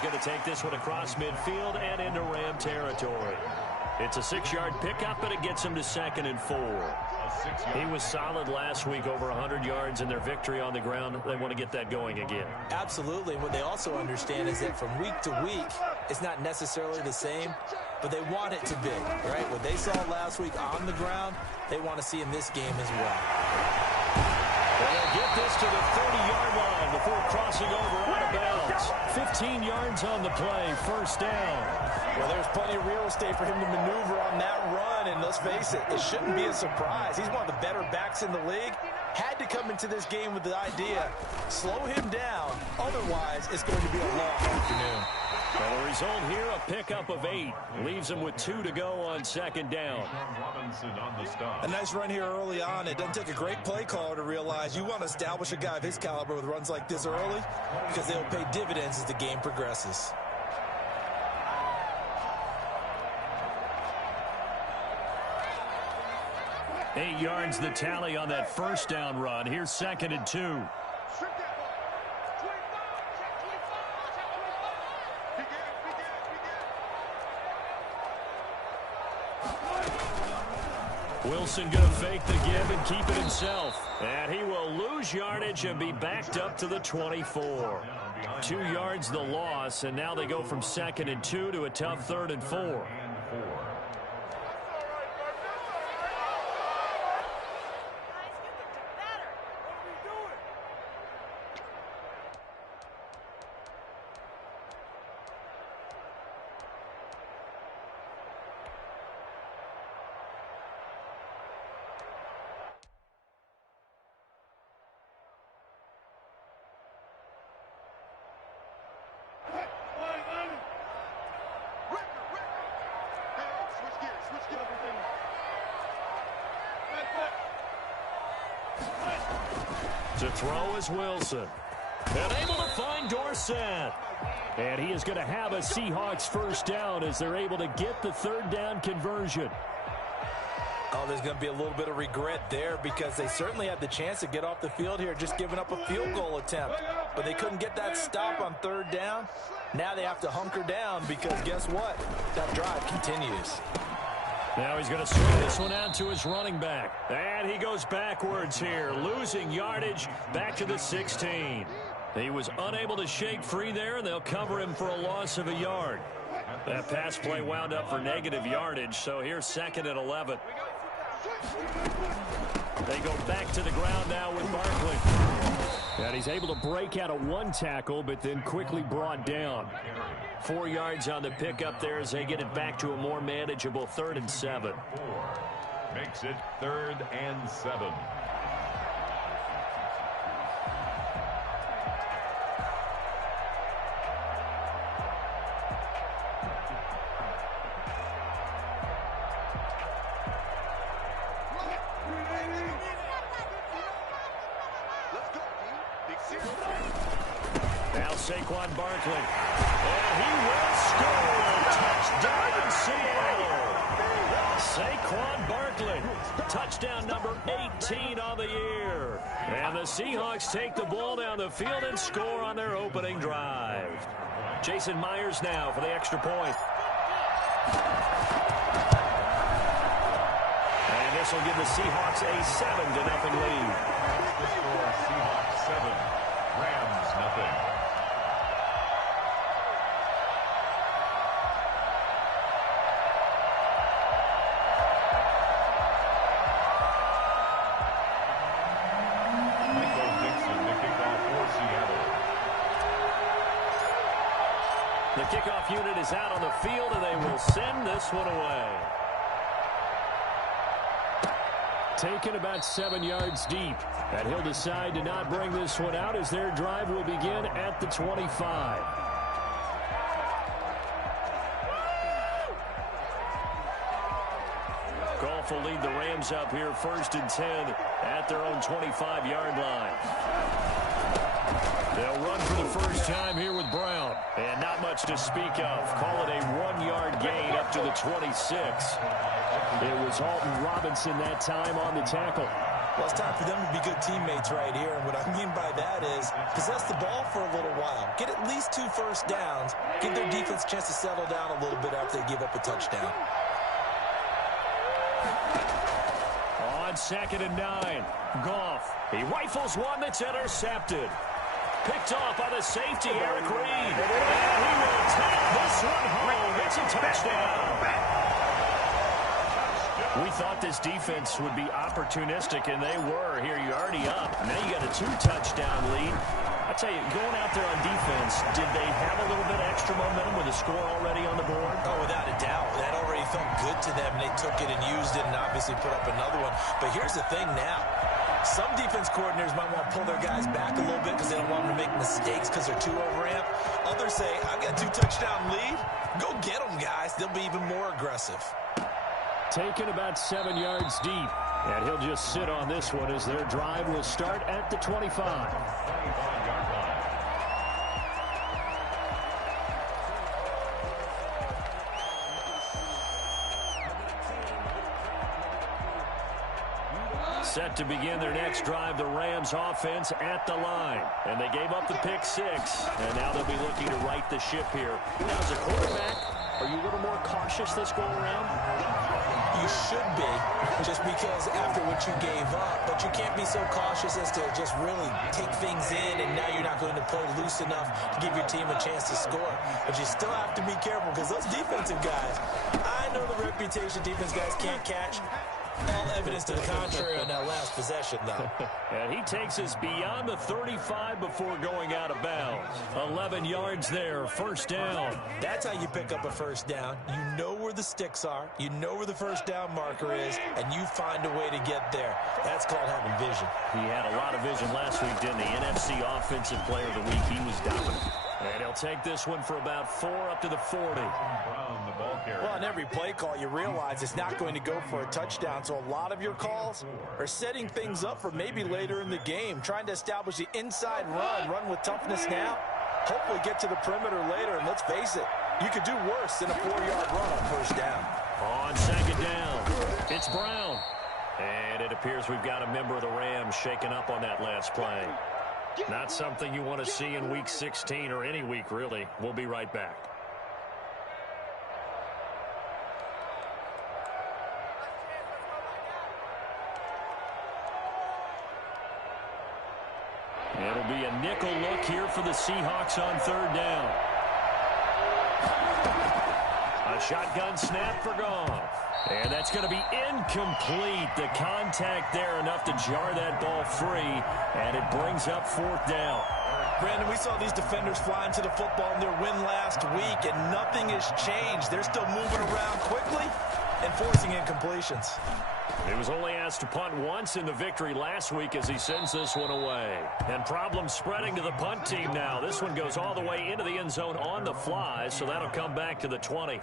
he's going to take this one across midfield and into Ram territory. It's a 6-yard pickup, but it gets him to 2nd and 4. He was solid last week, over 100 yards in their victory on the ground. They want to get that going again. Absolutely. What they also understand is that from week to week, it's not necessarily the same, but they want it to be, right? What they saw last week on the ground, they want to see in this game as well. They'll get this to the 30-yard line before crossing over out of bounds. 15 yards on the play, first down. Well, there's plenty of real estate for him to maneuver on that run, and let's face it, it shouldn't be a surprise. He's one of the better backs in the league. Had to come into this game with the idea, slow him down, otherwise it's going to be a long afternoon. Well, the result here, a pickup of 8. Leaves him with 2 to go on 2nd down. A nice run here early on. It doesn't take a great play caller to realize you want to establish a guy of his caliber with runs like this early because they'll pay dividends as the game progresses. Eight yards the tally on that first down run. Here's 2nd and 2. Wilson going to fake the give and keep it himself. And he will lose yardage and be backed up to the 24. 2 yards the loss, and now they go from 2nd and 2 to a tough 3rd and 4. To throw is Wilson. And able to find Dorsett. And he is going to have a Seahawks first down as they're able to get the 3rd down conversion. Oh, there's going to be a little bit of regret there because they certainly had the chance to get off the field here, just giving up a field goal attempt. But they couldn't get that stop on 3rd down. Now they have to hunker down because guess what? That drive continues. Now he's going to swing this one out to his running back. And he goes backwards here, losing yardage back to the 16. He was unable to shake free there, and they'll cover him for a loss of a yard. That pass play wound up for negative yardage, so here's 2nd and 11. They go back to the ground now with Barkley. And he's able to break out of 1 tackle, but then quickly brought down. 4 yards on the pickup there as they get it back to a more manageable 3rd and 7. Makes it 3rd and 7. Now Saquon Barkley. And he will score. Touchdown in Seattle. Saquon Barkley. Touchdown number 18 on the year. And the Seahawks take the ball down the field and score on their opening drive. Jason Myers now for the extra point. And this will give the Seahawks a 7-0 lead. The score, Seahawks 7, Rams nothing. The kickoff unit is out on the field, and they will send this one away. Taken about 7 yards deep. And he'll decide to not bring this one out as their drive will begin at the 25. Goff will lead the Rams up here 1st and 10 at their own 25-yard line. They'll run for the first time here with Brown. And not much to speak of. Call it a 1-yard gain up to the 26. It was Alton Robinson that time on the tackle. Well, it's time for them to be good teammates right here. And what I mean by that is possess the ball for a little while. Get at least 2 first downs. Give their defense a chance to settle down a little bit after they give up a touchdown. On 2nd and 9, Goff. He rifles one that's intercepted. Picked off by the safety, Eric Reed. And he will take this one home. It's a touchdown. We thought this defense would be opportunistic, and they were. Here, you're already up. Now you got a 2-touchdown lead. I tell you, going out there on defense, did they have a little bit of extra momentum with a score already on the board? Oh, without a doubt. That already felt good to them. They took it and used it and obviously put up another one. But here's the thing now. Some defense coordinators might want to pull their guys back a little bit because they don't want them to make mistakes because they're too overamped. Others say, I've got a 2-touchdown lead. Go get them, guys. They'll be even more aggressive. Taken about 7 yards deep. And he'll just sit on this one as their drive will start at the 25. 25-yard line. Set to begin their next drive, the Rams offense at the line. And they gave up the pick 6. And now they'll be looking to right the ship here. Now, as a quarterback, are you a little more cautious this go around? You should be, just because after what you gave up. But you can't be so cautious as to just really take things in, and now you're not going to play loose enough to give your team a chance to score. But you still have to be careful because those defensive guys, I know the reputation defense guys can't catch. All evidence to the contrary on that last possession, though. And he takes us beyond the 35 before going out of bounds. 11 yards there, first down. That's how you pick up a first down. You know where the sticks are. You know where the first down marker is, and you find a way to get there. That's called having vision. He had a lot of vision last week, didn't he? NFC Offensive Player of the Week. He was dominant. And he'll take this one for about 4 up to the 40. Brown, the ball carrier. Well, on every play call, you realize it's not going to go for a touchdown. So a lot of your calls are setting things up for maybe later in the game, trying to establish the inside run with toughness now, hopefully get to the perimeter later. And let's face it, you could do worse than a 4-yard run on first down. On 2nd down, it's Brown. And it appears we've got a member of the Rams shaken up on that last play. Not something you want to see in Week 16 or any week, really. We'll be right back. It'll be a nickel look here for the Seahawks on 3rd down. A shotgun snap for Goff. And that's going to be incomplete. The contact there enough to jar that ball free. And it brings up 4th down. Brandon, we saw these defenders fly into the football in their win last week, and nothing has changed. They're still moving around quickly and forcing incompletions. He was only asked to punt once in the victory last week as he sends this one away. And problems spreading to the punt team now. This one goes all the way into the end zone on the fly, so that'll come back to the 20.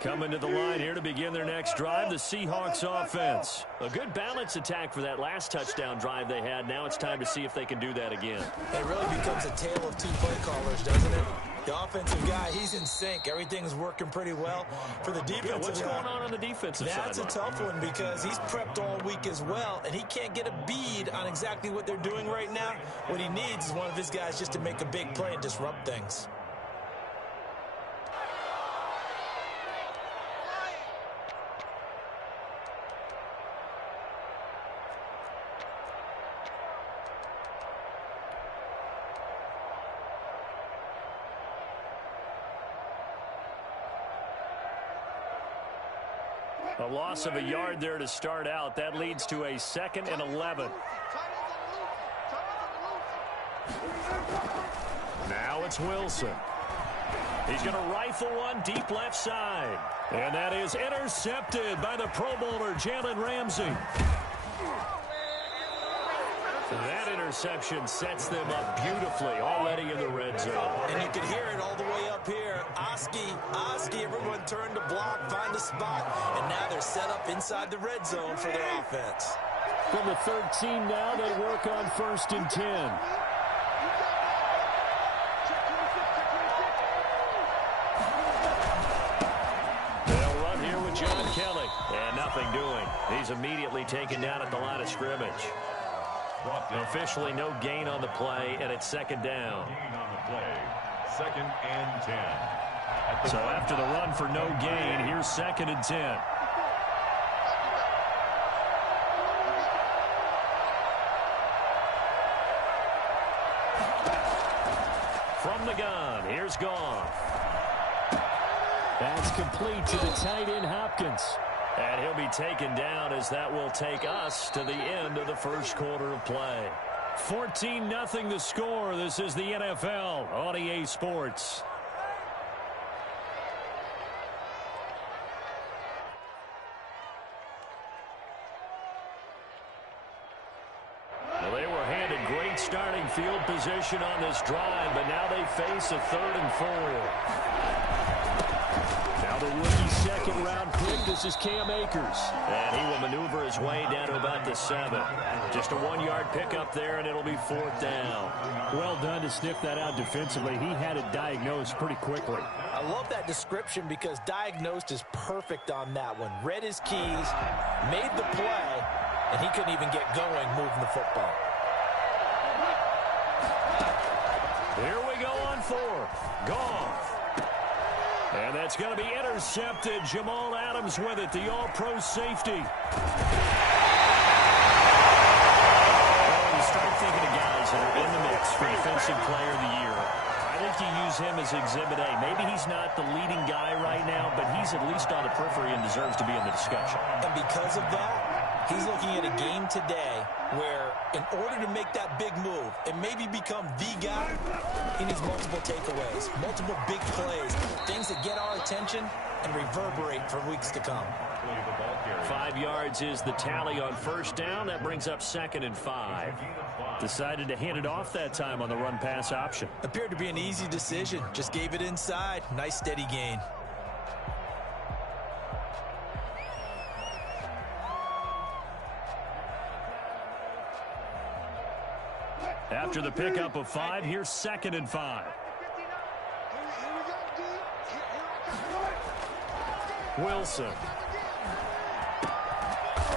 Coming to the line here to begin their next drive, the Seahawks offense. A good balance attack for that last touchdown drive they had. Now it's time to see if they can do that again. It really becomes a tale of 2 play callers, doesn't it? The offensive guy, he's in sync. Everything's working pretty well. For the defensive what's guy, going on the defensive side? That's a tough one because he's prepped all week as well, and he can't get a bead on exactly what they're doing right now. What he needs is one of his guys just to make a big play and disrupt things. A loss of a yard there to start out. That leads to a 2nd and 11. Now it's Wilson. He's going to rifle one deep left side. And that is intercepted by the Pro Bowler, Jalen Ramsey. That interception sets them up beautifully already in the red zone. And you can hear it all the way up here. Oski, everyone turned to block, find the spot, and now they're set up inside the red zone for their offense. From the 13 now, they work on 1st and 10. They'll run here with John Kelly. And nothing doing. He's immediately taken down at the line of scrimmage. Officially no gain on the play, and it's 2nd down. Gain on the play. 2nd and 10. So after the run for no gain, here's 2nd and 10. From the gun, here's Goff. That's complete to the tight end, Hopkins. And he'll be taken down as that will take us to the end of the first quarter of play. 14-0 the score. This is the NFL on EA Sports. Well, they were handed great starting field position on this drive, but now they face a 3rd and 4. Now the rookie second-round pick, this is Cam Akers. And he will maneuver his way down to about the 7. Just a 1-yard pickup there, and it'll be 4th down. Well done to sniff that out defensively. He had it diagnosed pretty quickly. I love that description because diagnosed is perfect on that one. Read his keys, made the play, and he couldn't even get going moving the football. Here we go on 4th. Goff. And that's going to be intercepted. Jamal Adams with it, the all-pro safety. You start thinking of guys that are in the mix for Defensive Player of the Year. I think you use him as Exhibit A. Maybe he's not the leading guy right now, but he's at least on the periphery and deserves to be in the discussion. And because of that, he's looking at a game today where in order to make that big move and maybe become the guy, he needs multiple takeaways, multiple big plays, things that get our attention and reverberate for weeks to come. 5 yards is the tally on 1st down. That brings up 2nd and 5. Decided to hand it off that time on the run-pass option. Appeared to be an easy decision. Just gave it inside. Nice steady gain. After the pickup of 5, here's 2nd and 5. Wilson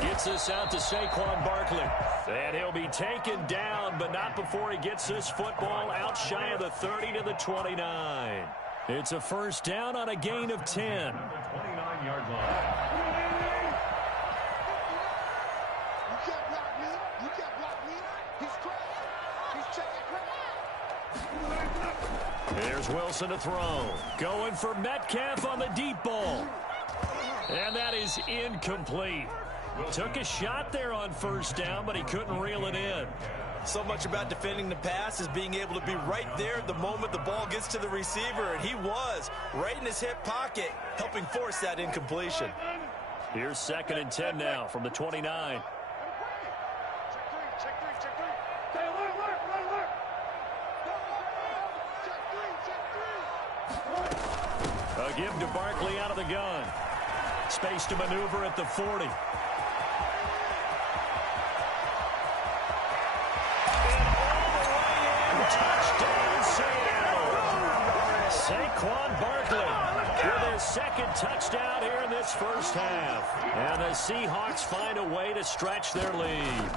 gets this out to Saquon Barkley. And he'll be taken down, but not before he gets this football out shy of the 30 to the 29. It's a 1st down on a gain of 10. 29-yard line. Here's Wilson to throw. Going for Metcalf on the deep ball. And that is incomplete. Took a shot there on 1st down, but he couldn't reel it in. So much about defending the pass is being able to be right there the moment the ball gets to the receiver, and he was right in his hip pocket, helping force that incompletion. Here's 2nd and 10 now from the 29. A give to Barkley out of the gun. Space to maneuver at the 40. And all the way in. Touchdown, Seattle. Saquon Barkley with his 2nd touchdown here in this 1st half. And the Seahawks find a way to stretch their lead.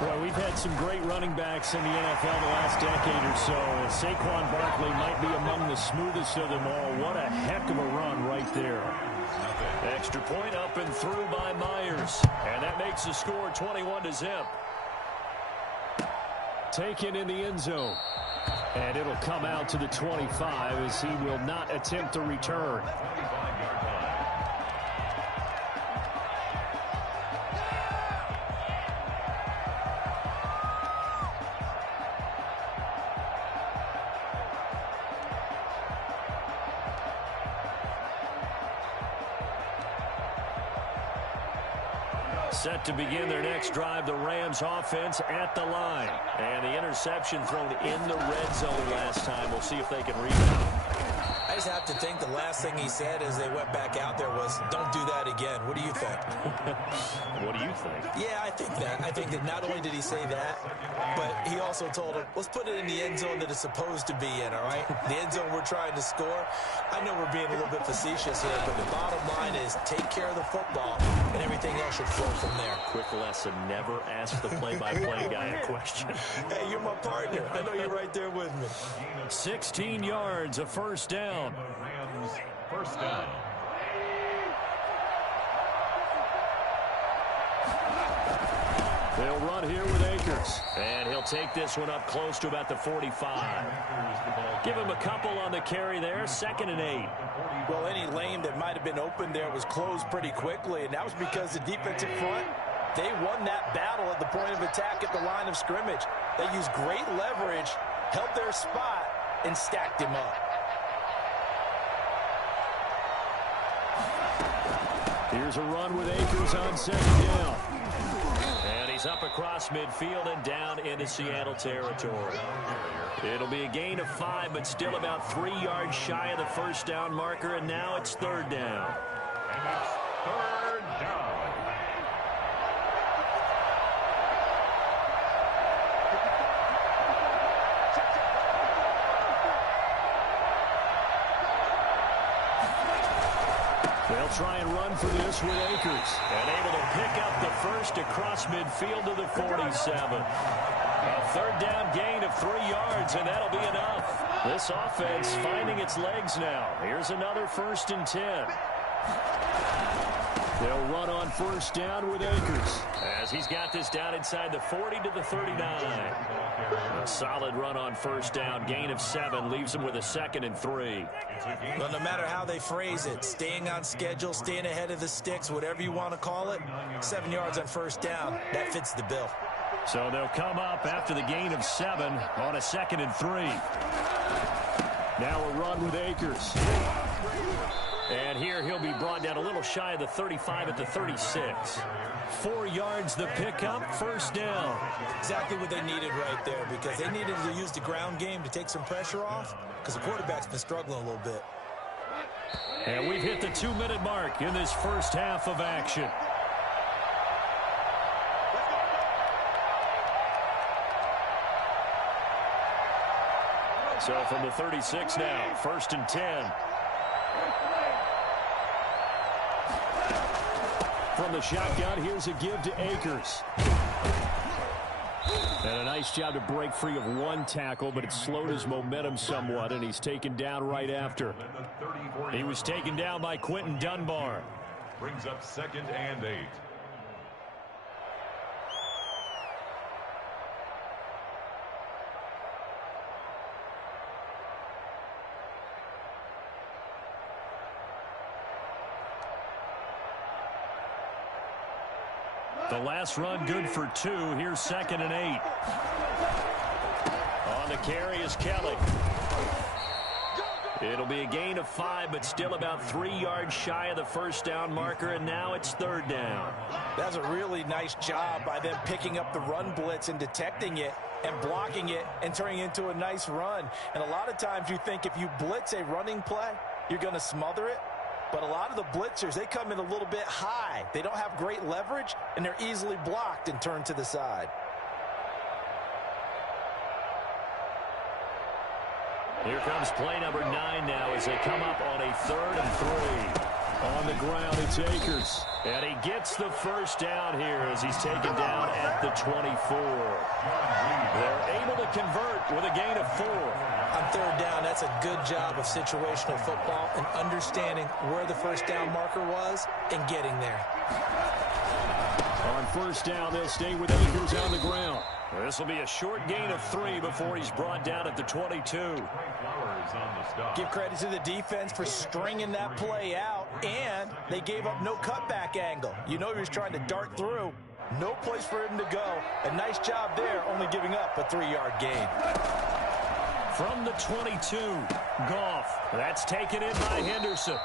Well, we've had some great running backs in the NFL the last decade or so. Saquon Barkley might be among the smoothest of them all. What a heck of a run right there. Extra point up and through by Myers. And that makes the score 21-0. Taken in the end zone. And it'll come out to the 25 as he will not attempt to return. Set to begin their next drive, the Rams offense at the line. And the interception thrown in the red zone last time. We'll see if they can rebound. I just have to think the last thing he said as they went back out there was, don't do that again. What do you think? What do you think? Yeah, I think that. I think that not only did he say that, but he also told him, let's put it in the end zone that it's supposed to be in, all right? The end zone we're trying to score. I know we're being a little bit facetious here, but the bottom line is take care of the football, and everything else should flow from there. Quick lesson, never ask the play-by-play guy a question. Hey, you're my partner. I know you're right there with me. 16 yards, a first down. Rams, first down. They'll run here with Akers. And he'll take this one up close to about the 45. Give him a couple on the carry there. 2nd and 8. Well, any lane that might have been open there was closed pretty quickly, and that was because the defensive front, they won that battle at the point of attack at the line of scrimmage. They used great leverage, held their spot, and stacked him up. Here's a run with Akers on 2nd down. And he's up across midfield and down into Seattle territory. It'll be a gain of 5, but still about 3 yards shy of the first down marker, and now it's 3rd down. And it's 3rd down. They'll try and run for this with Akers. And able to pick up the first across midfield to the 47. A 3rd down gain of 3 yards, and that'll be enough. This offense finding its legs now. Here's another 1st and 10. They'll run on 1st down with Akers as he's got this down inside the 40 to the 39. A solid run on 1st down. Gain of 7 leaves him with a 2nd and 3. Well, no matter how they phrase it, staying on schedule, staying ahead of the sticks, whatever you want to call it, 7 yards on 1st down, that fits the bill. So they'll come up after the gain of 7 on a 2nd and 3. Now a run with Akers. And here he'll be brought down a little shy of the 35 at the 36. 4 yards the pickup, 1st down. Exactly what they needed right there, because they needed to use the ground game to take some pressure off, because the quarterback's been struggling a little bit. And we've hit the 2-minute mark in this first half of action. So from the 36 now, 1st and 10. From the shotgun, here's a give to Akers. And a nice job to break free of 1 tackle, but it slowed his momentum somewhat, and he's taken down right after. He was taken down by Quentin Dunbar. Brings up 2nd and 8. The last run good for 2. Here's 2nd and 8. On the carry is Kelly. It'll be a gain of 5, but still about 3 yards shy of the first down marker, and now it's 3rd down. That's a really nice job by them picking up the run blitz and detecting it and blocking it and turning it into a nice run. And a lot of times you think if you blitz a running play, you're going to smother it. But a lot of the blitzers, they come in a little bit high. They don't have great leverage, and they're easily blocked and turned to the side. Here comes play number 9 now as they come up on a 3rd and 3. On the ground, it's Akers. And he gets the first down here as he's taken down at the 24. They're able to convert with a gain of 4. On 3rd down, that's a good job of situational football and understanding where the first down marker was and getting there. On 1st down, they'll stay with Akers on the ground. This will be a short gain of 3 before he's brought down at the 22. Give credit to the defense for stringing that play out, and they gave up no cutback angle. You know he was trying to dart through. No place for him to go. A nice job there, only giving up a 3-yard gain. From the 22, Goff. That's taken in by Henderson.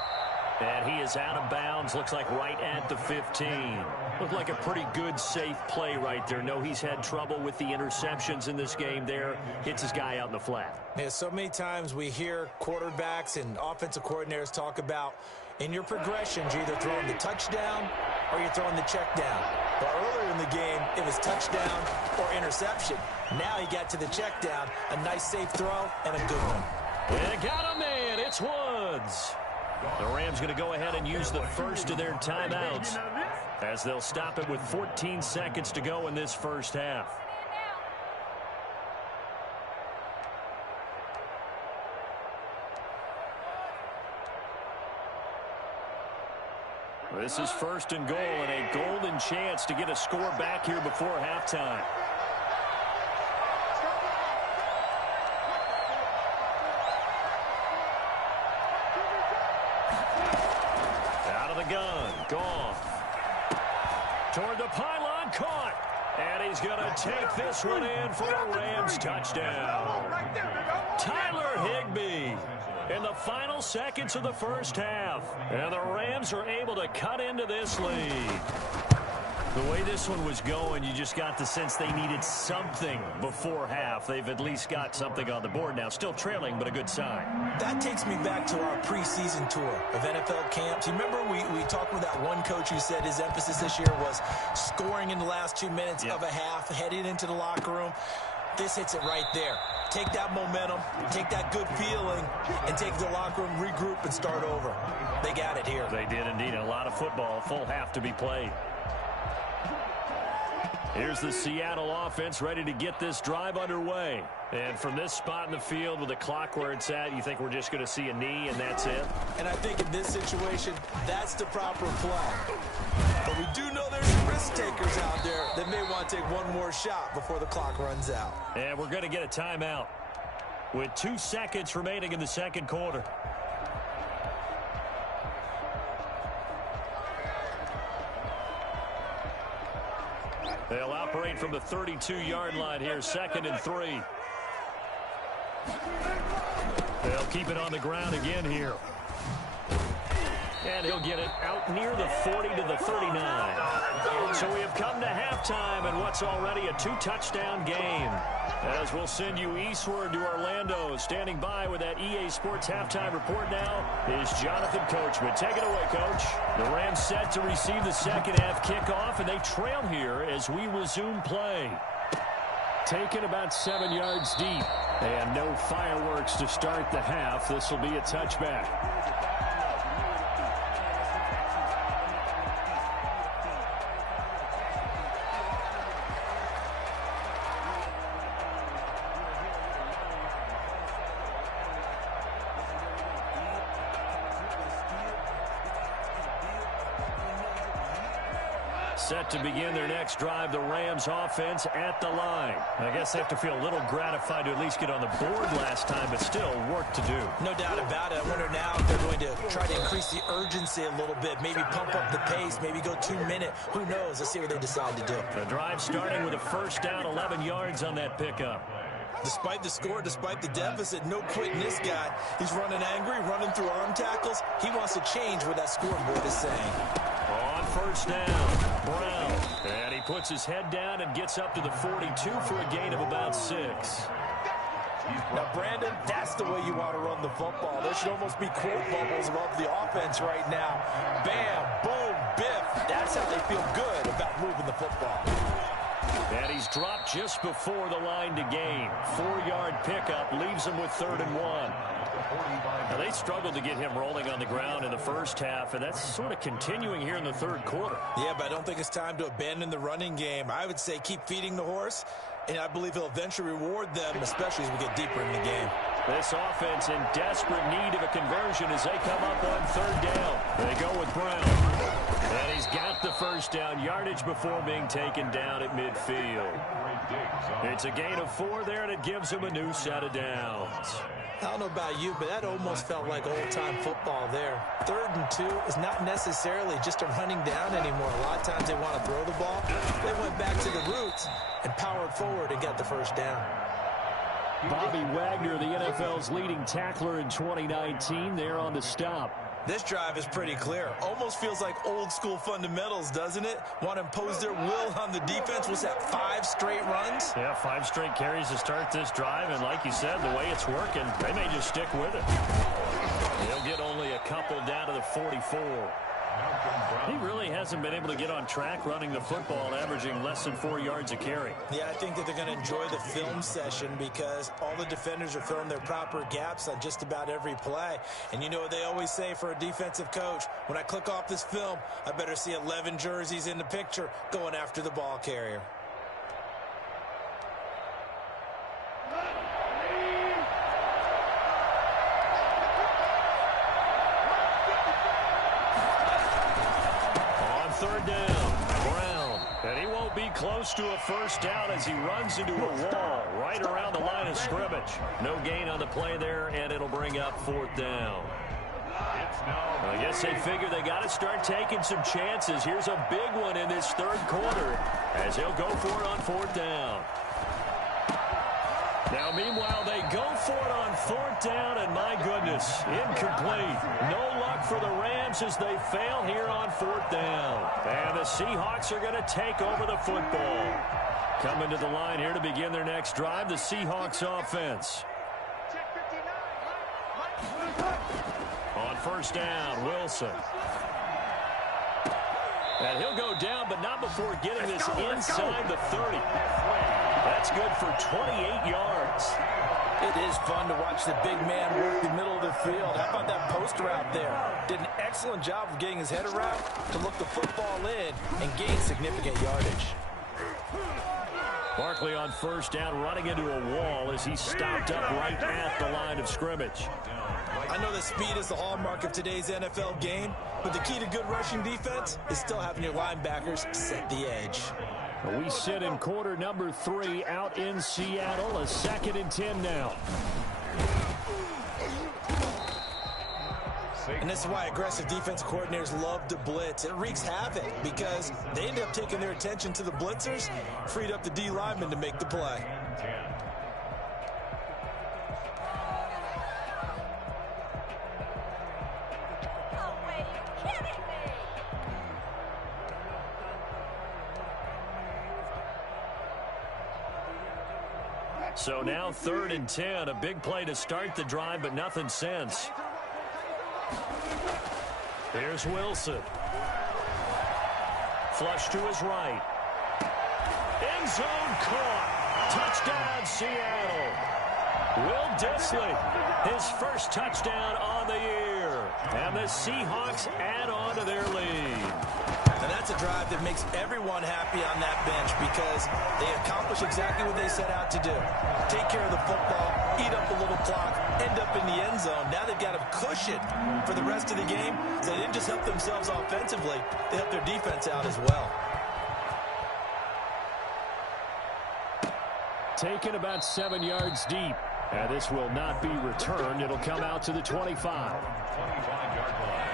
And he is out of bounds. Looks like right at the 15. Looked like a pretty good, safe play right there. No, he's had trouble with the interceptions in this game there. Hits his guy out in the flat. Yeah, so many times we hear quarterbacks and offensive coordinators talk about in your progressions, you're either throwing the touchdown or you're throwing the check down. But earlier in the game, it was touchdown or interception. Now he got to the check down, a nice safe throw, and a good one. And got him in. It's Woods. The Rams going to go ahead and use the first of their timeouts as they'll stop it with 14 seconds to go in this first half. This is first and goal and a golden chance to get a score back here before halftime. Out of the gun, Goff. Toward the pylon, caught. And he's going to take this one in for a Rams touchdown. Tyler Higbee in the final seconds of the first half. And the Rams are able to cut into this lead. The way this one was going, you just got the sense they needed something before half. They've at least got something on the board now. Still trailing, but a good sign. That takes me back to our preseason tour of NFL camps. You remember we talked with that one coach who said his emphasis this year was scoring in the last 2 minutes of a half, heading into the locker room. This hits it right there. Take that momentum, take that good feeling, and take the locker room, regroup, and start over. They got it here. They did indeed. A lot of football, a full half to be played. Here's the Seattle offense ready to get this drive underway. And from this spot in the field with the clock where it's at, you think we're just going to see a knee and that's it? And I think in this situation, that's the proper play. But we do know there's some risk takers out there that may want to take one more shot before the clock runs out. And we're going to get a timeout with 2 seconds remaining in the second quarter. They'll operate from the 32-yard line here, 2nd and 3. They'll keep it on the ground again here. And he'll get it out near the 40 to the 39. So we have come to halftime in what's already a 2-touchdown game. As we'll send you eastward to Orlando. Standing by with that EA Sports halftime report now is Jonathan Coachman. Take it away, Coach. The Rams set to receive the second half kickoff, and they trail here as we resume play. Taken about 7 yards deep. And no fireworks to start the half. This will be a touchback. Set to begin their next drive, the Rams offense at the line. I guess they have to feel a little gratified to at least get on the board last time, but still work to do. No doubt about it. I wonder now if they're going to try to increase the urgency a little bit, maybe pump up the pace, maybe go 2 minute. Who knows? Let's see what they decide to do. The drive starting with a first down, 11 yards on that pickup. Despite the score, despite the deficit, no quitting this guy. He's running angry, running through arm tackles. He wants to change what that scoreboard is saying. On first down, Brown. And he puts his head down and gets up to the 42 for a gain of about 6. Now, Brandon, that's the way you want to run the football. There should almost be quote bubbles above the offense right now. Bam, boom, biff. That's how they feel good about moving the football. And he's dropped just before the line to gain. 4-yard pickup leaves him with 3rd and 1. Now, they struggled to get him rolling on the ground in the first half, and that's sort of continuing here in the third quarter. Yeah, but I don't think it's time to abandon the running game. I would say keep feeding the horse, and I believe he'll eventually reward them, especially as we get deeper in the game. This offense in desperate need of a conversion as they come up on 3rd down. They go with Brown. And he's got the first down, yardage before being taken down at midfield. It's a gain of 4 there, and it gives him a new set of downs. I don't know about you, but that almost felt like old-time football there. 3rd and 2 is not necessarily just a running down anymore. A lot of times they want to throw the ball. They went back to the roots and powered forward and got the first down. Bobby Wagner, the NFL's leading tackler in 2019, there on the stop. This drive is pretty clear. Almost feels like old school fundamentals, doesn't it? Want to impose their will on the defense. What's that, 5 straight runs? Yeah, 5 straight carries to start this drive, and like you said, the way it's working, they may just stick with it. They'll get only a couple down to the 44. He really hasn't been able to get on track running the football, averaging less than 4 yards a carry. Yeah, I think that they're going to enjoy the film session because all the defenders are throwing their proper gaps on just about every play. And you know what they always say for a defensive coach? When I click off this film, I better see 11 jerseys in the picture going after the ball carrier. Third down, Brown. And he won't be close to a first down as he runs into a wall right around the line of scrimmage. No gain on the play there, and it'll bring up 4th down. I guess they figure they got to start taking some chances. Here's a big one in this 3rd quarter as he'll go for it on 4th down. Now, meanwhile, they go for it on 4th down, and my goodness, incomplete. No luck for the Rams as they fail here on 4th down. And the Seahawks are going to take over the football. Coming to the line here to begin their next drive, the Seahawks offense. On 1st down, Wilson. And he'll go down, but not before getting this inside the 30. That's good for 28 yards. It is fun to watch the big man work the middle of the field. How about that post route there? Did an excellent job of getting his head around to look the football in and gain significant yardage. Barkley on 1st down, running into a wall as he stopped up right at the line of scrimmage. I know that speed is the hallmark of today's NFL game, but the key to good rushing defense is still having your linebackers set the edge. We sit in quarter number 3 out in Seattle. A 2nd and 10 now. And this is why aggressive defense coordinators love to blitz. It wreaks havoc because they end up taking their attention to the blitzers, freed up the D lineman to make the play. So now 3rd and 10, a big play to start the drive, but nothing since. Here's Wilson. Flush to his right. End zone caught. Touchdown, Seattle. Will Dissly, his first touchdown on the year. And the Seahawks add on to their lead. And that's a drive that makes everyone happy on that bench because they accomplish exactly what they set out to do. Take care of the football, eat up a little clock, end up in the end zone. Now they've got a cushion for the rest of the game. So they didn't just help themselves offensively, they helped their defense out as well. Taken about 7 yards deep. And this will not be returned. It'll come out to the 25. 25-yard line.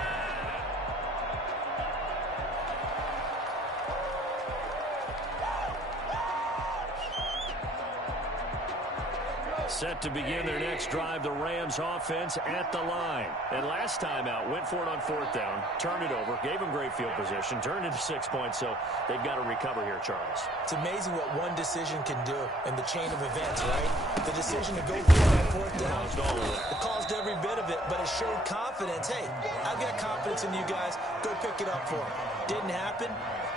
Set to begin their next drive, the Rams offense at the line. And last time out, went for it on 4th down, turned it over, gave them great field position, turned it to 6 points, so they've got to recover here, Charles. It's amazing what one decision can do in the chain of events, right? The decision to go for it on 4th down, it caused every bit of it, but it showed confidence. Hey, I've got confidence in you guys. Go pick it up for them. Didn't happen.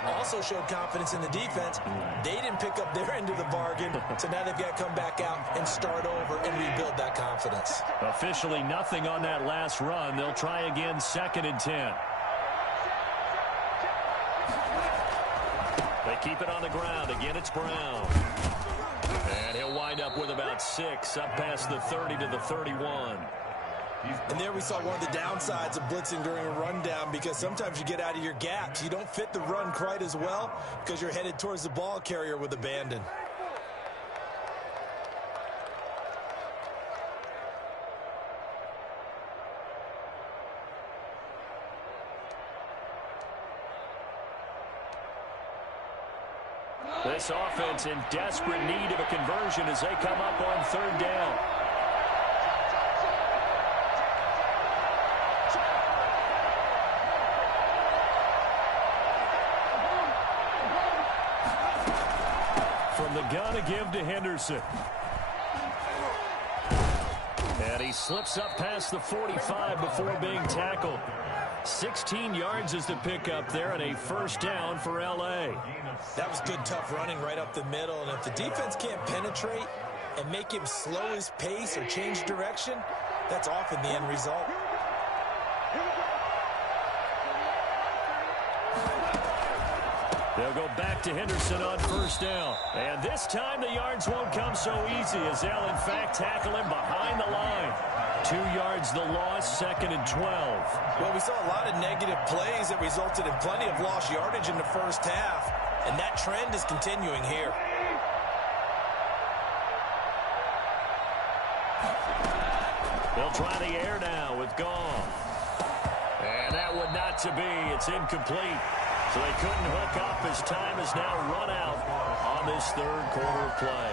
Also showed confidence in the defense. They didn't pick up their end of the bargain, so now they've got to come back out and start over and rebuild that confidence. Officially nothing on that last run. They'll try again, 2nd and 10. They keep it on the ground. Again, it's Brown. And he'll wind up with about 6, up past the 30 to the 31. And there we saw one of the downsides of blitzing during a rundown because sometimes you get out of your gaps. You don't fit the run quite as well because you're headed towards the ball carrier with abandon. This offense in desperate need of a conversion as they come up on 3rd down. From the gun to give to Henderson. And he slips up past the 45 before being tackled. 16 yards is the pickup there and a first down for L.A. That was good, tough running right up the middle. And if the defense can't penetrate and make him slow his pace or change direction, that's often the end result. They'll go back to Henderson on first down. And this time the yards won't come so easy as they'll, in fact, tackle him behind the line. 2 yards the loss, second and 12. Well, we saw a lot of negative plays that resulted in plenty of lost yardage in the first half, and that trend is continuing here. They'll try the air now with Goff. And that would not to be. It's incomplete. So they couldn't hook up as time is now run out on this third quarter play.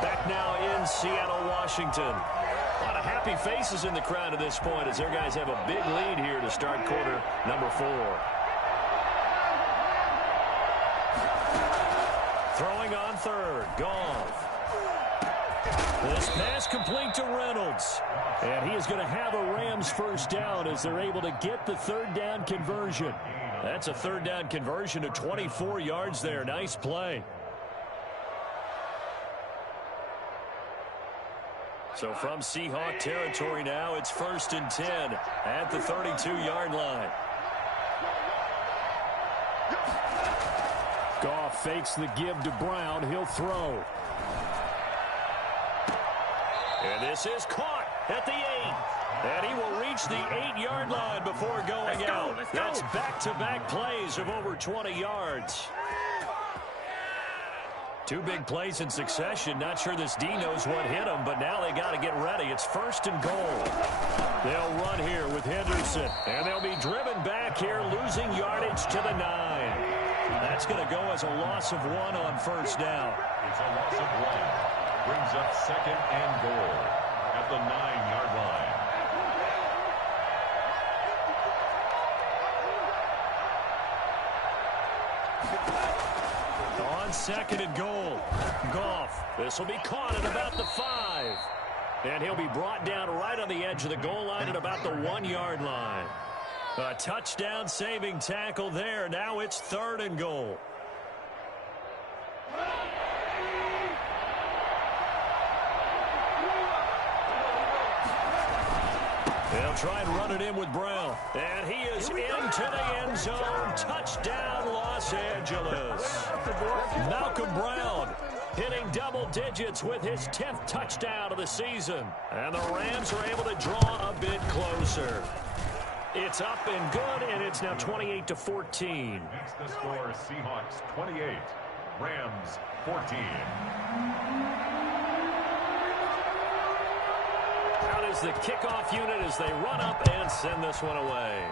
Back now in Seattle, Washington. A lot of happy faces in the crowd at this point as their guys have a big lead here to start quarter number 4. Throwing on third, Goff. This pass complete to Reynolds. And he is going to have a Rams first down as they're able to get the third down conversion. That's a third down conversion of 24 yards there. Nice play. So from Seahawk territory now, it's 1st and 10 at the 32-yard line. Goff fakes the give to Brown. He'll throw. And this is caught at the 8. And he will reach the 8-yard line before going out. That's back-to-back plays of over 20 yards. 2 big plays in succession. Not sure this D knows what hit him, but now they got to get ready. It's 1st and goal. They'll run here with Henderson. And they'll be driven back here, losing yardage to the 9. That's going to go as a loss of 1 on first down. It's a loss of 1. Brings up 2nd and goal at the 9-yard line. On 2nd and goal, Goff. This will be caught at about the 5. And he'll be brought down right on the edge of the goal line at about the 1-yard line. A touchdown saving tackle there. Now it's 3rd and goal. They'll try and run it in with Brown. And he is into the end zone. Touchdown, Los Angeles. Malcolm Brown hitting double digits with his 10th touchdown of the season. And the Rams are able to draw a bit closer. It's up and good, and it's now 28-14. Makes the score Seahawks 28, Rams 14. Out is the kickoff unit as they run up and send this one away.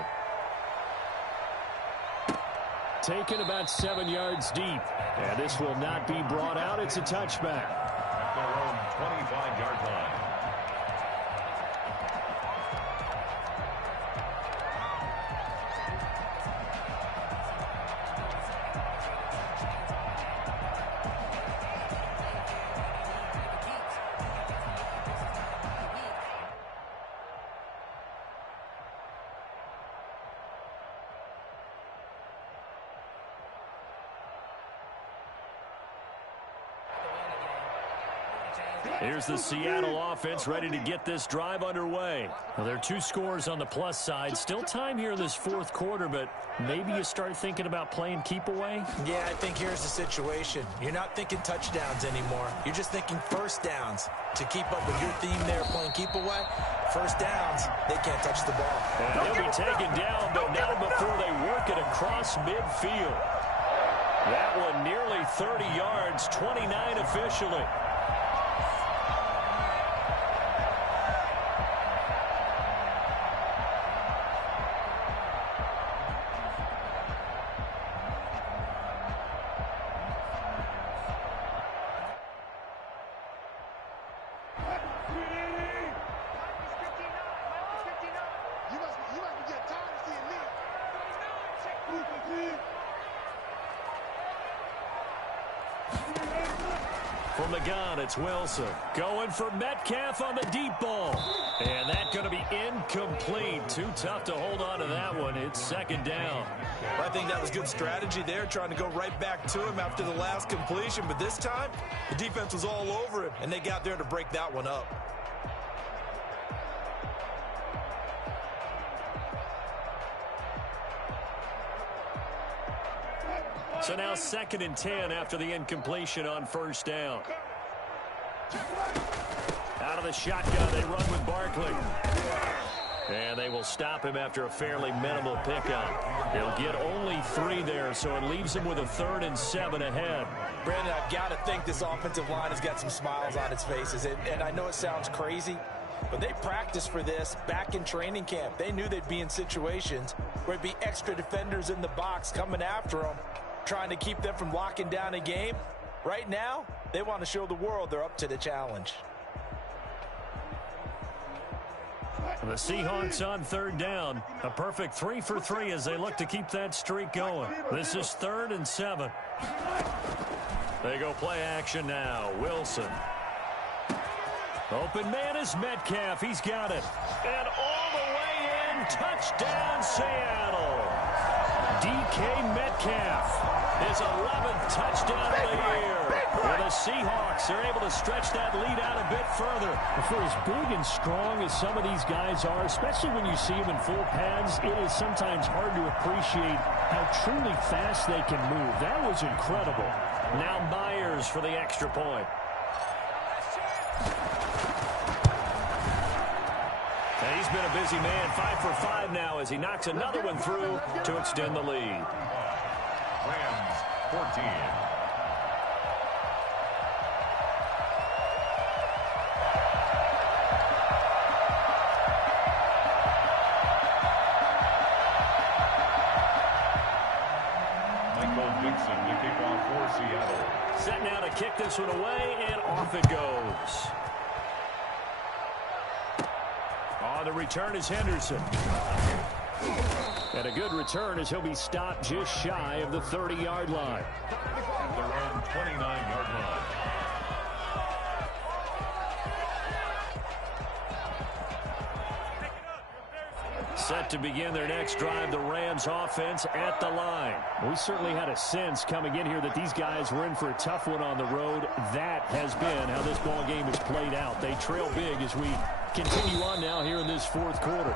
Taken about 7 yards deep. And this will not be brought out. It's a touchback. At their own 25-yard line. Here's the Seattle offense ready to get this drive underway. Well, there are 2 scores on the plus side. Still time here in this 4th quarter, but maybe you start thinking about playing keep away? Yeah, I think here's the situation. You're not thinking touchdowns anymore. You're just thinking first downs. To keep up with your theme there, playing keep away, first downs, they can't touch the ball. And he'll be taken down, but not before they work it across midfield. That one nearly 30 yards, 29 officially. From the gun, it's Wilson. Going for Metcalf on the deep ball. And that's going to be incomplete. Too tough to hold on to that one. It's second down. I think that was good strategy there, trying to go right back to him after the last completion. But this time, the defense was all over him, and they got there to break that one up. So now 2nd and 10 after the incompletion on first down. Out of the shotgun, they run with Barkley. And they will stop him after a fairly minimal pickup. He'll get only 3 there, so it leaves him with a 3rd and 7 ahead. Brandon, I've got to think this offensive line has got some smiles on its faces. And I know it sounds crazy, but they practiced for this back in training camp. They knew they'd be in situations where there'd be extra defenders in the box coming after them, trying to keep them from locking down a game. Right now, they want to show the world they're up to the challenge. The Seahawks on 3rd down. A perfect 3 for 3 as they look to keep that streak going. This is 3rd and 7. They go play action now. Wilson. Open man is Metcalf. He's got it. And all the way in. Touchdown, Seattle. DK Metcalf. His 11th touchdown of the year. Well, the Seahawks are able to stretch that lead out a bit further. For as big and strong as some of these guys are, especially when you see them in full pads, it is sometimes hard to appreciate how truly fast they can move. That was incredible. Now Myers for the extra point. And he's been a busy man, 5 for 5 now as he knocks another one through to extend the lead. Rams 14. Set now to kick this one away, and off it goes. On the return is Henderson. And a good return as he'll be stopped just shy of the 30-yard line. At their own 29-yard line. Set to begin their next drive, the Rams offense at the line. We certainly had a sense coming in here that these guys were in for a tough one on the road. That has been how this ball game has played out. They trail big as we continue on now here in this 4th quarter.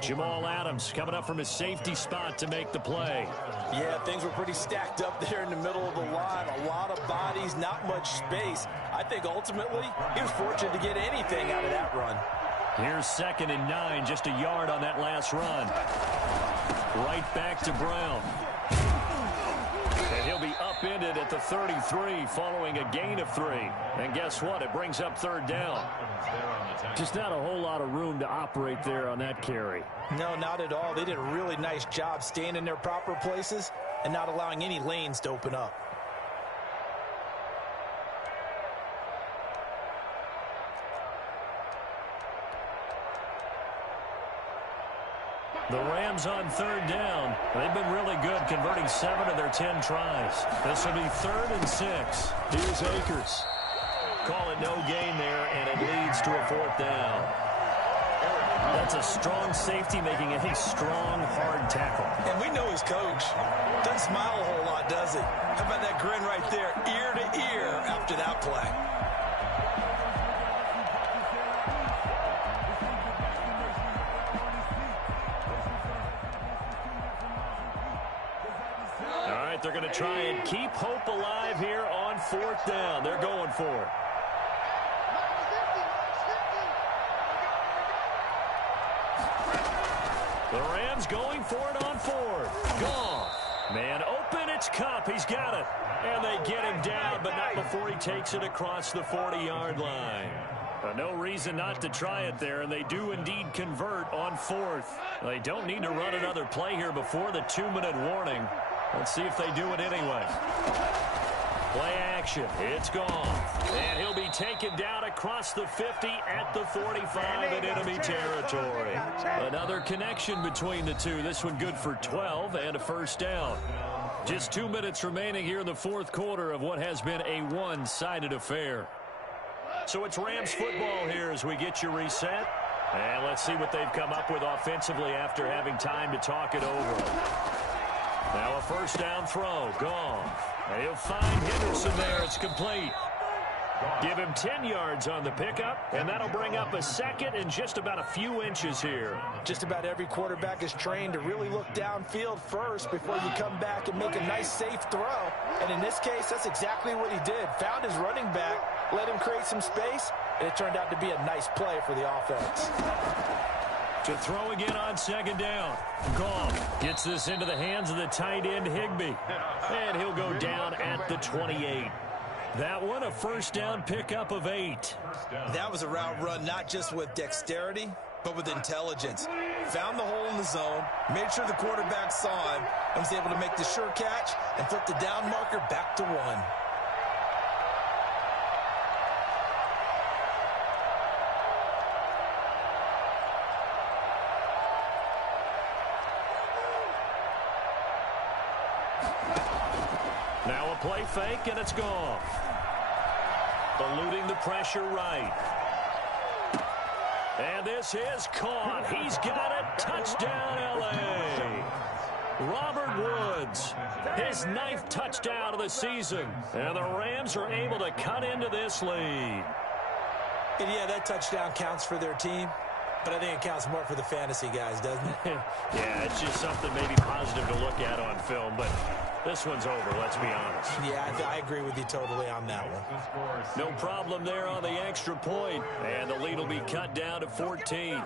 Jamal Adams coming up from his safety spot to make the play. Yeah, things were pretty stacked up there in the middle of the line. A lot of bodies, not much space. I think ultimately he was fortunate to get anything out of that run. Here's 2nd and 9, just a yard on that last run. Right back to Brown. And he'll be upended at the 33 following a gain of 3. And guess what? It brings up 3rd down. Just not a whole lot of room to operate there on that carry. No, not at all. They did a really nice job staying in their proper places and not allowing any lanes to open up. The Rams on 3rd down. They've been really good, converting 7 of their 10 tries. This will be 3rd and 6. Here's Akers. Call it no gain there, and it leads to a 4th down. That's a strong safety making a strong, hard tackle. And we know his coach. Doesn't smile a whole lot, does he? How about that grin right there, ear to ear after that play? They're going to try and keep hope alive here on 4th down. They're going for it. The Rams going for it on 4th. Gone. Man open, it's Kupp. He's got it. And they get him down, but not before he takes it across the 40-yard line. No reason not to try it there, and they do indeed convert on 4th. They don't need to run another play here before the 2-minute warning. Let's see if they do it anyway. Play action. It's gone. And he'll be taken down across the 50 at the 45 in enemy territory. Another connection between the two. This one good for 12 and a 1st down. Just 2 minutes remaining here in the fourth quarter of what has been a one-sided affair. So it's Rams football here as we get you reset. And let's see what they've come up with offensively after having time to talk it over. Now a first down throw, gone. And he'll find Henderson there. It's complete. Give him 10 yards on the pickup, and that'll bring up a second and just about a few inches here. Just about every quarterback is trained to really look downfield first before you come back and make a nice, safe throw. And in this case, that's exactly what he did. Found his running back, let him create some space, and it turned out to be a nice play for the offense. To throw again on second down. Goff gets this into the hands of the tight end, Higbee. And he'll go down at the 28. That one, a first down pickup of 8. That was a route run not just with dexterity, but with intelligence. Found the hole in the zone, made sure the quarterback saw him, and was able to make the sure catch and flip the down marker back to 1. Now a play fake, and it's gone. Eluding the pressure right. And this is caught. He's got it. Touchdown, L.A. Robert Woods, his 9th touchdown of the season. And the Rams are able to cut into this lead. And yeah, that touchdown counts for their team, but I think it counts more for the fantasy guys, doesn't it? Yeah, it's just something maybe positive to look at on film, but this one's over, let's be honest. Yeah, I agree with you totally on that one. No problem there on the extra point, and the lead will be cut down to 14.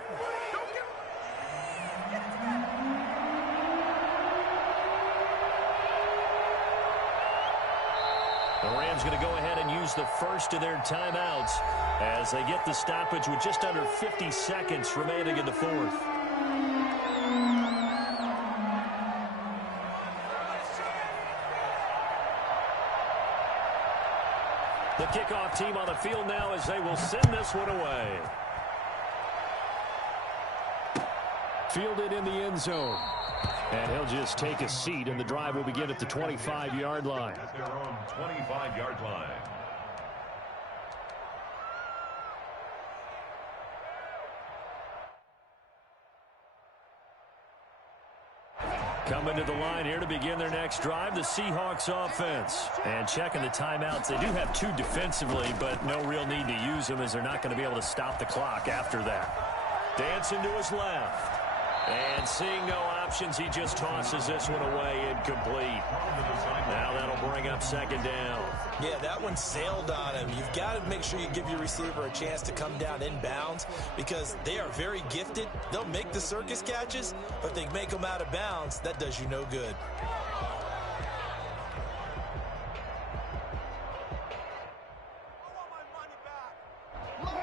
The Rams going to go ahead and use the first of their timeouts as they get the stoppage with just under 50 seconds remaining in the fourth. The kickoff team on the field now as they will send this one away. Fielded in the end zone. And he'll just take a seat, and the drive will begin at the 25-yard line. At their own 25-yard line. Coming to the line here to begin their next drive, the Seahawks offense. And checking the timeouts, they do have 2 defensively, but no real need to use them as they're not going to be able to stop the clock after that. Dancing to his left. And seeing no options, he just tosses this one away incomplete. Now that'll bring up second down. Yeah, that one sailed on him. You've got to make sure you give your receiver a chance to come down inbounds because they are very gifted. They'll make the circus catches, but if they make them out of bounds, that does you no good.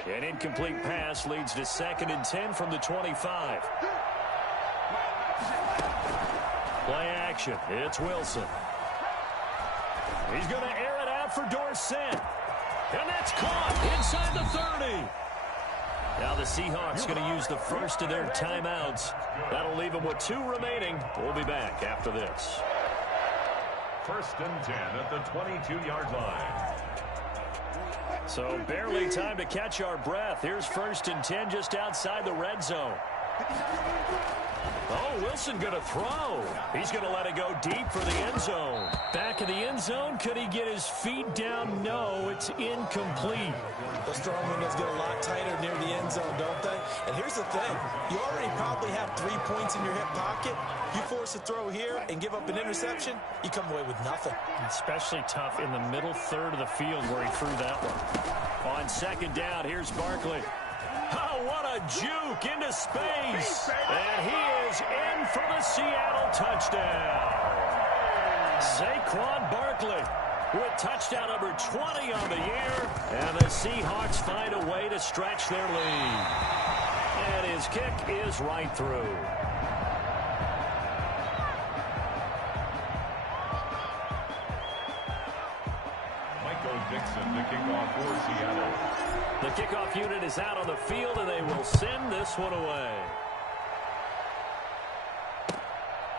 An incomplete pass leads to 2nd and 10 from the 25. Play action. It's Wilson. He's going to air it out for Dorsett. And that's caught inside the 30. Now the Seahawks going to use the first of their timeouts. That'll leave them with 2 remaining. We'll be back after this. 1st and 10 at the 22-yard line. So barely time to catch our breath. Here's 1st and 10 just outside the red zone. Oh, Wilson going to throw. He's going to let it go deep for the end zone. Back in the end zone. Could he get his feet down? No, it's incomplete. Those throwing windows get a lot tighter near the end zone, don't they? And here's the thing. You already probably have 3 points in your hip pocket. You force a throw here and give up an interception, you come away with nothing. Especially tough in the middle third of the field where he threw that one. On second down, here's Barkley. Oh, what a juke into space. And he is in for the Seattle touchdown. Saquon Barkley with touchdown number 20 on the year. And the Seahawks find a way to stretch their lead. And his kick is right through. Dixon, the kickoff for Seattle. The kickoff unit is out on the field, and they will send this one away.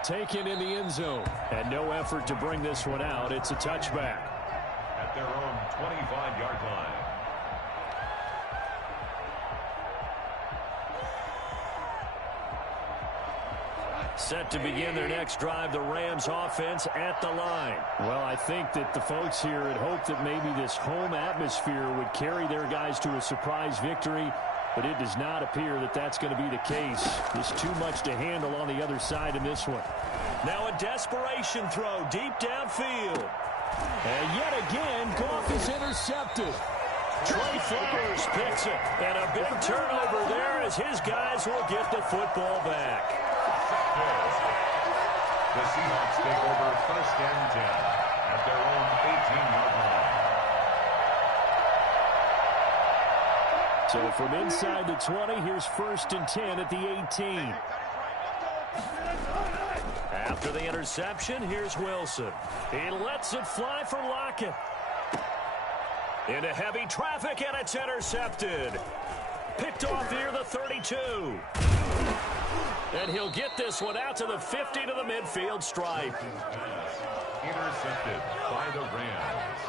taken in the end zone. And no effort to bring this one out. It's a touchback. At their own 25-yard line. Set to begin their next drive, the Rams offense at the line. Well, I think that the folks here had hoped that maybe this home atmosphere would carry their guys to a surprise victory, but it does not appear that that's going to be the case. There's too much to handle on the other side in this one. Now a desperation throw deep downfield. And yet again, Goff is intercepted. Trey Flowers picks it, and a big turnover there as his guys will get the football back. The Seahawks take over 1st and 10 at their own 18-yard line. So from inside the 20, here's 1st and 10 at the 18. After the interception, here's Wilson. He lets it fly for Lockett. Into heavy traffic, and it's intercepted. Picked off near the 32. And he'll get this one out to the 50 to the midfield stripe. Intercepted by the Rams.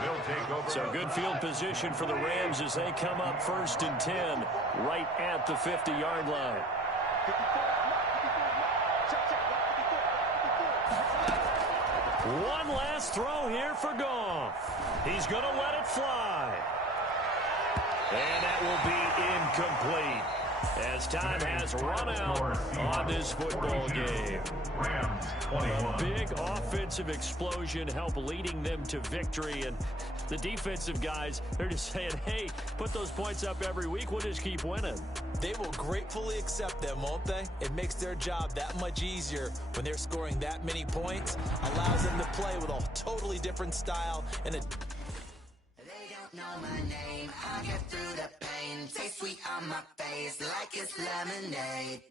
They'll take over. So good field position for the Rams as they come up 1st and 10 right at the 50-yard line. One last throw here for Goff. He's going to let it fly. And that will be incomplete as time has run out on this football game. A big offensive explosion helped leading them to victory, and the defensive guys, they're just saying, hey, put those points up every week, we'll just keep winning. They will gratefully accept them, won't they? It makes their job that much easier when they're scoring that many points. Allows them to play with a totally different style and a... They don't know my name. I get through the pain. Taste sweet on my face like it's lemonade.